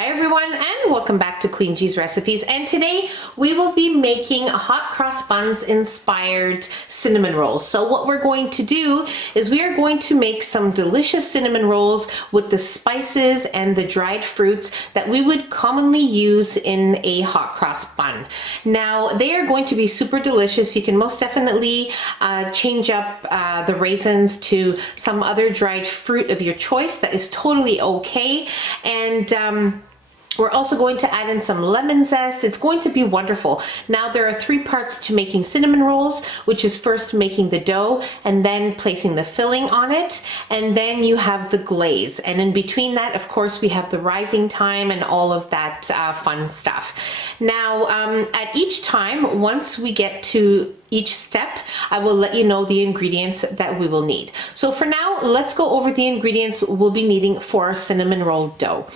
Hi everyone, and welcome back to Queen G's Recipes. And today we will be making hot cross buns inspired cinnamon rolls. So what we're going to do is we are going to make some delicious cinnamon rolls with the spices and the dried fruits that we would commonly use in a hot cross bun. Now they are going to be super delicious. You can most definitely change up the raisins to some other dried fruit of your choice. That is totally okay. And we're also going to add in some lemon zest. It's going to be wonderful. Now there are three parts to making cinnamon rolls, which is first making the dough and then placing the filling on it. And then you have the glaze. And in between that, of course, we have the rising time and all of that fun stuff. Now, at each time, once we get to each step, I will let you know the ingredients that we will need. So for now, let's go over the ingredients we'll be needing for our cinnamon roll dough.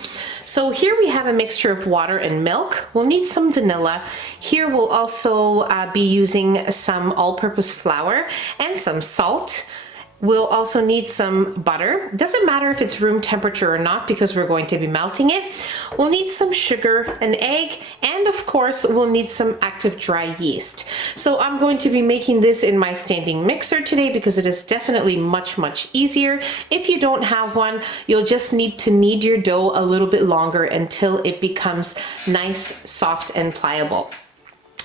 So here we have a mixture of water and milk. We'll need some vanilla. Here we'll also be using some all-purpose flour and some salt. We'll also need some butter. Doesn't matter if it's room temperature or not because we're going to be melting it. We'll need some sugar, an egg, and of course we'll need some active dry yeast. So I'm going to be making this in my standing mixer today because it is definitely much easier. If you don't have one, you'll just need to knead your dough a little bit longer until it becomes nice, soft, and pliable.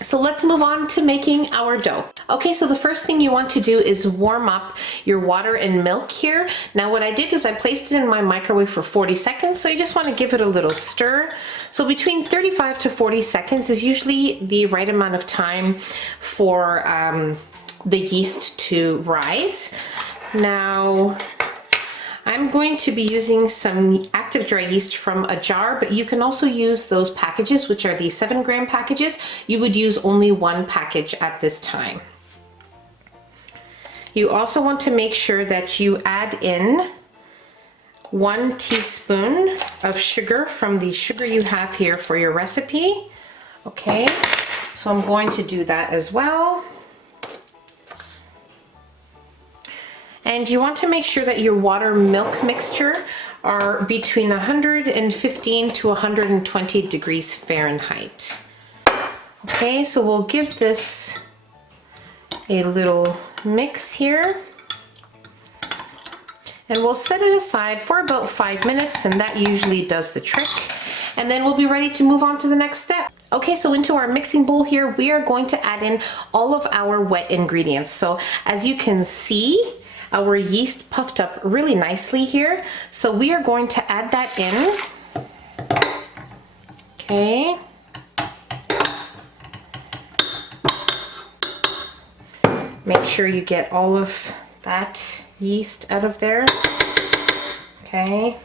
So let's move on to making our dough. Okay, so the first thing you want to do is warm up your water and milk here. Now what I did is I placed it in my microwave for 40 seconds, so you just want to give it a little stir. So between 35 to 40 seconds is usually the right amount of time for the yeast to rise. Now, I'm going to be using some active dry yeast from a jar, but you can also use those packages, which are the 7-gram packages. You would use only one package at this time. You also want to make sure that you add in 1 teaspoon of sugar from the sugar you have here for your recipe. Okay, so I'm going to do that as well. And you want to make sure that your water milk mixture are between 115 to 120 degrees Fahrenheit. Okay, so we'll give this a little mix here. And we'll set it aside for about 5 minutes, and that usually does the trick. And then we'll be ready to move on to the next step. Okay, so into our mixing bowl here, we are going to add in all of our wet ingredients. So as you can see, our yeast puffed up really nicely here. So we are going to add that in. Okay. Make sure you get all of that yeast out of there. Okay.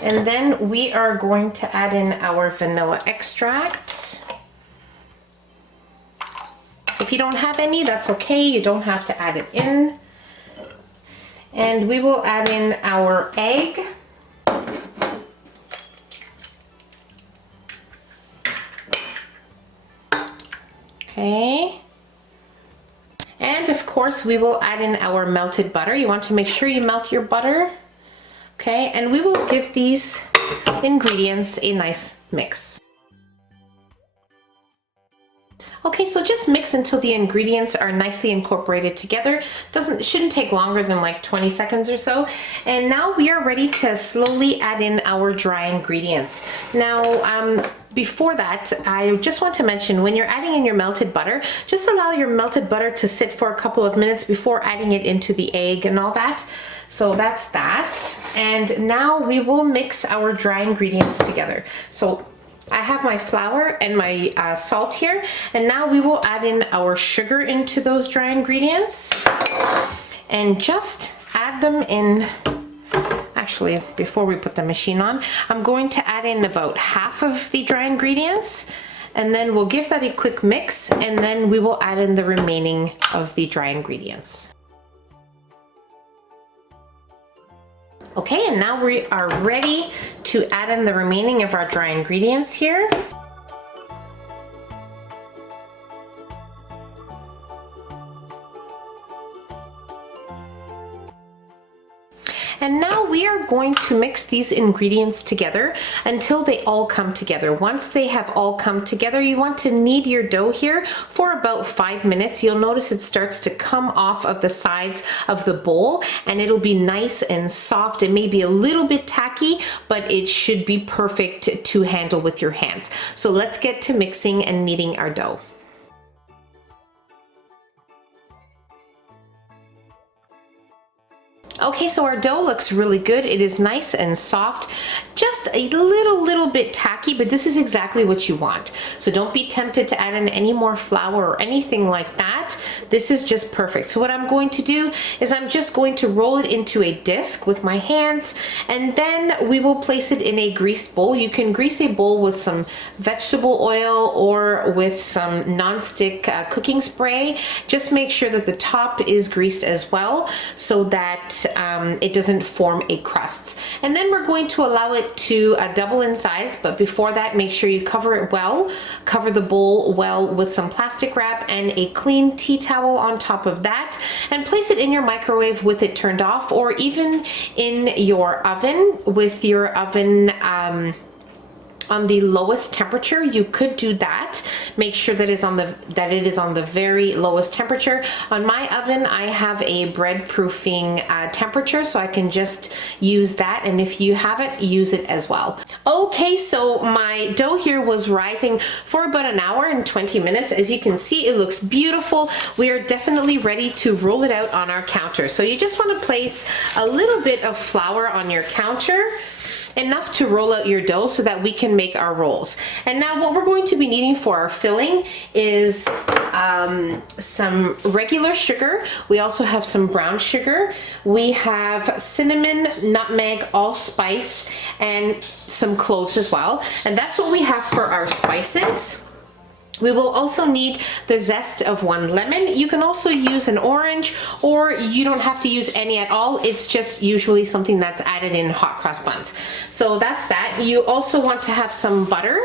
And then we are going to add in our vanilla extract. If you don't have any, that's okay. You don't have to add it in. And we will add in our egg. Okay. And of course, we will add in our melted butter. You want to make sure you melt your butter. Okay, and we will give these ingredients a nice mix. Okay, so just mix until the ingredients are nicely incorporated together. Shouldn't take longer than like 20 seconds or so. And now we are ready to slowly add in our dry ingredients. Now, before that, I just want to mention when you're adding in your melted butter, just allow your melted butter to sit for a couple of minutes before adding it into the egg and all that. So that's that. And now we will mix our dry ingredients together. So I have my flour and my salt here, and now we will add in our sugar into those dry ingredients and just add them in. Actually, before we put the machine on, I'm going to add in about half of the dry ingredients, and then we'll give that a quick mix, and then we will add in the remaining of the dry ingredients. Okay, and now we are ready to add in the remaining of our dry ingredients here. And now we are going to mix these ingredients together until they all come together. Once they have all come together, you want to knead your dough here for about 5 minutes. You'll notice it starts to come off of the sides of the bowl, and it'll be nice and soft. It may be a little bit tacky, but it should be perfect to handle with your hands. So let's get to mixing and kneading our dough. Okay, so our dough looks really good. It is nice and soft, just a little bit tacky, but this is exactly what you want. So don't be tempted to add in any more flour or anything like that. This is just perfect. So what I'm going to do is I'm just going to roll it into a disc with my hands, and then we will place it in a greased bowl. You can grease a bowl with some vegetable oil or with some non-stick cooking spray. Just make sure that the top is greased as well, so that it doesn't form a crust. And then we're going to allow it to double in size, but before that, make sure you cover it well. Cover the bowl well with some plastic wrap and a clean tea towel on top of that, and place it in your microwave with it turned off, or even in your oven with your oven on the lowest temperature. You could do that. Make sure that it is on the very lowest temperature. On my oven, I have a bread proofing temperature, so I can just use that, and if you have it, use it as well. Okay, so my dough here was rising for about an hour and 20 minutes. As you can see, it looks beautiful. We are definitely ready to roll it out on our counter. So you just want to place a little bit of flour on your counter, enough to roll out your dough so that we can make our rolls. And now what we're going to be needing for our filling is some regular sugar. We also have some brown sugar. We have cinnamon, nutmeg, allspice, and some cloves as well. And that's what we have for our spices. We will also need the zest of 1 lemon. You can also use an orange, or you don't have to use any at all. It's just usually something that's added in hot cross buns. So that's that. You also want to have some butter.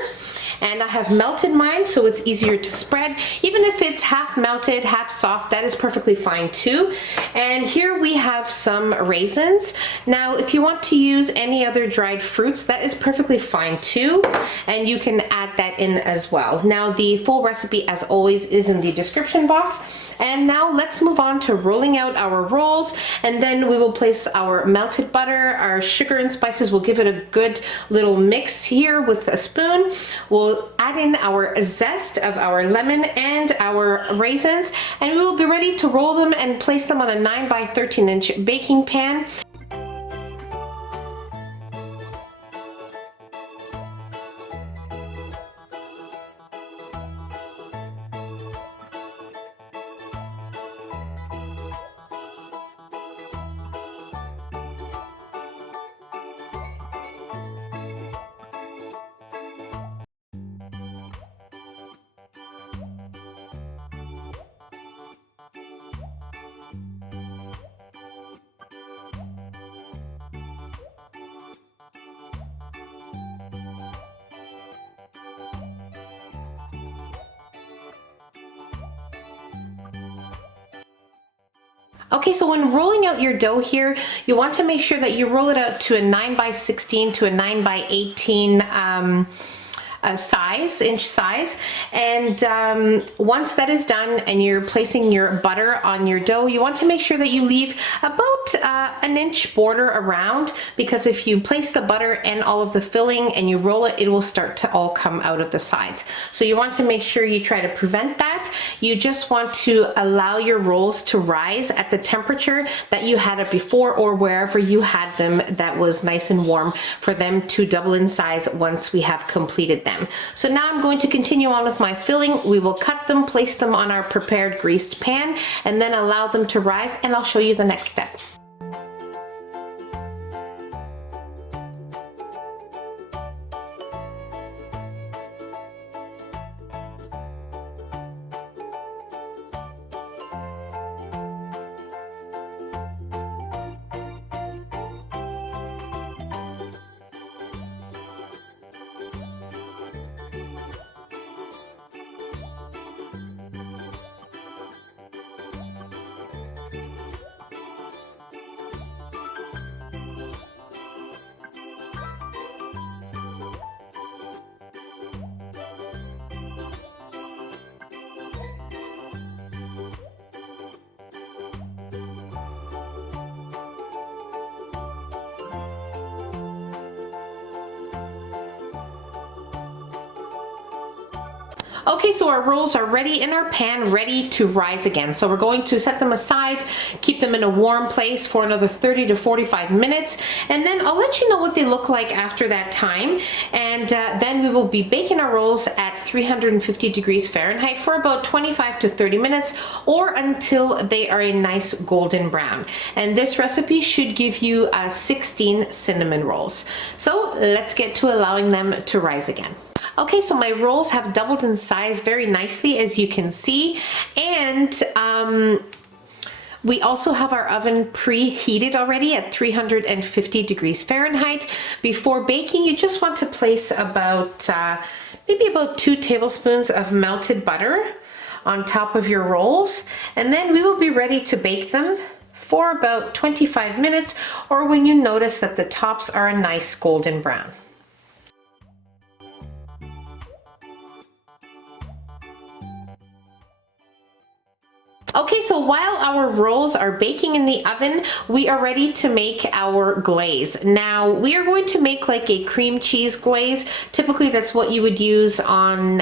And I have melted mine so it's easier to spread. Even if it's half melted, half soft, that is perfectly fine too. And here we have some raisins. Now, if you want to use any other dried fruits, that is perfectly fine too. And you can add that in as well. Now, the full recipe, as always, is in the description box. And now let's move on to rolling out our rolls, and then we will place our melted butter, our sugar and spices. We'll give it a good little mix here with a spoon. We'll add in our zest of our lemon and our raisins, and we will be ready to roll them and place them on a 9 by 13 inch baking pan. Okay, so when rolling out your dough here, you want to make sure that you roll it out to a 9 by 16 to a 9 by 18 inch size. And once that is done and you're placing your butter on your dough, you want to make sure that you leave about an inch border around, because if you place the butter and all of the filling and you roll it, it will start to all come out of the sides. So you want to make sure you try to prevent that. You just want to allow your rolls to rise at the temperature that you had it before, or wherever you had them that was nice and warm, for them to double in size once we have completed them. So now I'm going to continue on with my filling. We will cut them, place them on our prepared greased pan, and then allow them to rise, and I'll show you the next step. Okay, so our rolls are ready in our pan, ready to rise again. So we're going to set them aside, keep them in a warm place for another 30 to 45 minutes, and then I'll let you know what they look like after that time. And then we will be baking our rolls at 350 degrees Fahrenheit for about 25 to 30 minutes, or until they are a nice golden brown. And this recipe should give you 16 cinnamon rolls. So let's get to allowing them to rise again. Okay, so my rolls have doubled in size very nicely, as you can see, and we also have our oven preheated already at 350 degrees Fahrenheit. Before baking, you just want to place about maybe about 2 tablespoons of melted butter on top of your rolls, and then we will be ready to bake them for about 25 minutes, or when you notice that the tops are a nice golden brown. Okay, so while our rolls are baking in the oven, we are ready to make our glaze. Now, we are going to make like a cream cheese glaze. Typically, that's what you would use on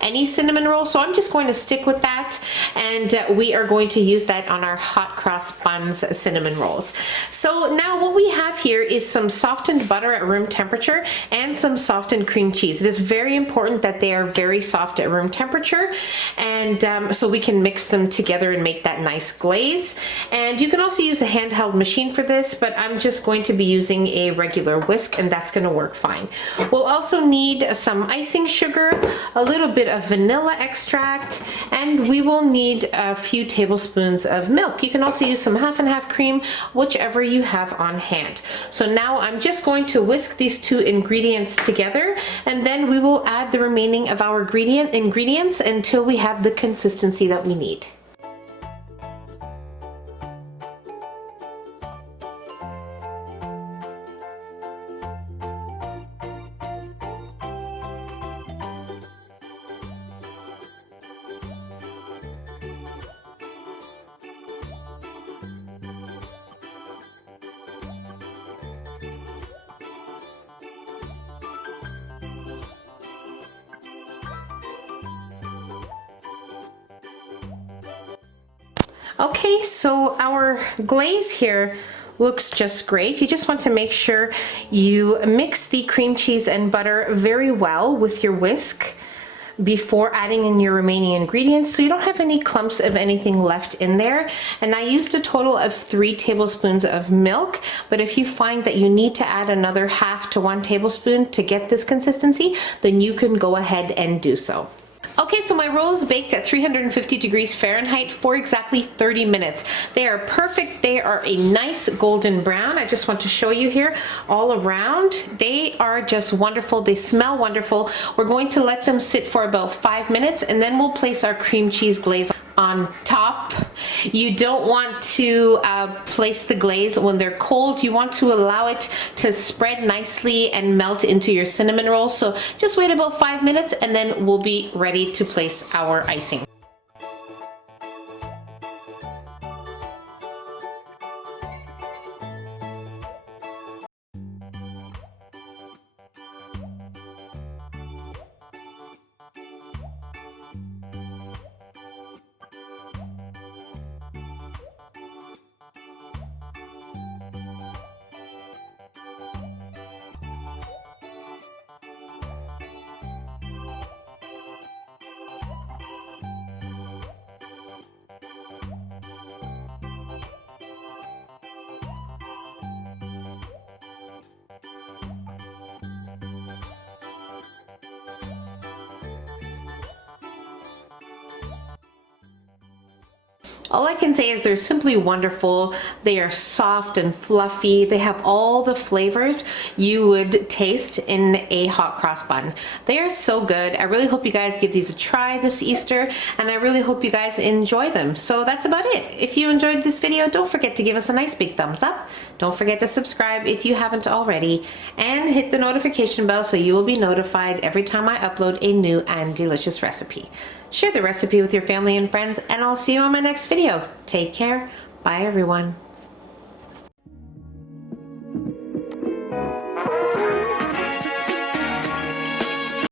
any cinnamon roll, so I'm just going to stick with that, and we are going to use that on our hot cross buns cinnamon rolls. So now what we have here is some softened butter at room temperature and some softened cream cheese. It is very important that they are very soft at room temperature, and so we can mix them together and make that nice glaze. And you can also use a handheld machine for this, but I'm just going to be using a regular whisk, and that's going to work fine. We'll also need some icing sugar, a little bit of vanilla extract, and we will need a few tablespoons of milk. You can also use some half and half cream, whichever you have on hand. So now I'm just going to whisk these two ingredients together, and then we will add the remaining of our ingredients until we have the consistency that we need. Okay, so our glaze here looks just great. You just want to make sure you mix the cream cheese and butter very well with your whisk before adding in your remaining ingredients, so you don't have any clumps of anything left in there. And I used a total of 3 tablespoons of milk, but if you find that you need to add another half to 1 tablespoon to get this consistency, then you can go ahead and do so. Okay, so my rolls baked at 350 degrees Fahrenheit for exactly 30 minutes. They are perfect. They are a nice golden brown. I just want to show you here all around. They are just wonderful. They smell wonderful. We're going to let them sit for about 5 minutes, and then we'll place our cream cheese glaze on top. You don't want to place the glaze when they're cold. You want to allow it to spread nicely and melt into your cinnamon rolls. So just wait about 5 minutes, and then we'll be ready to place our icing. All I can say is they're simply wonderful. They are soft and fluffy. They have all the flavors you would taste in a hot cross bun. They are so good. I really hope you guys give these a try this Easter, and I really hope you guys enjoy them. So that's about it. If you enjoyed this video, don't forget to give us a nice big thumbs up. Don't forget to subscribe if you haven't already, and hit the notification bell so you will be notified every time I upload a new and delicious recipe. Share the recipe with your family and friends, and I'll see you on my next video. Take care. Bye, everyone.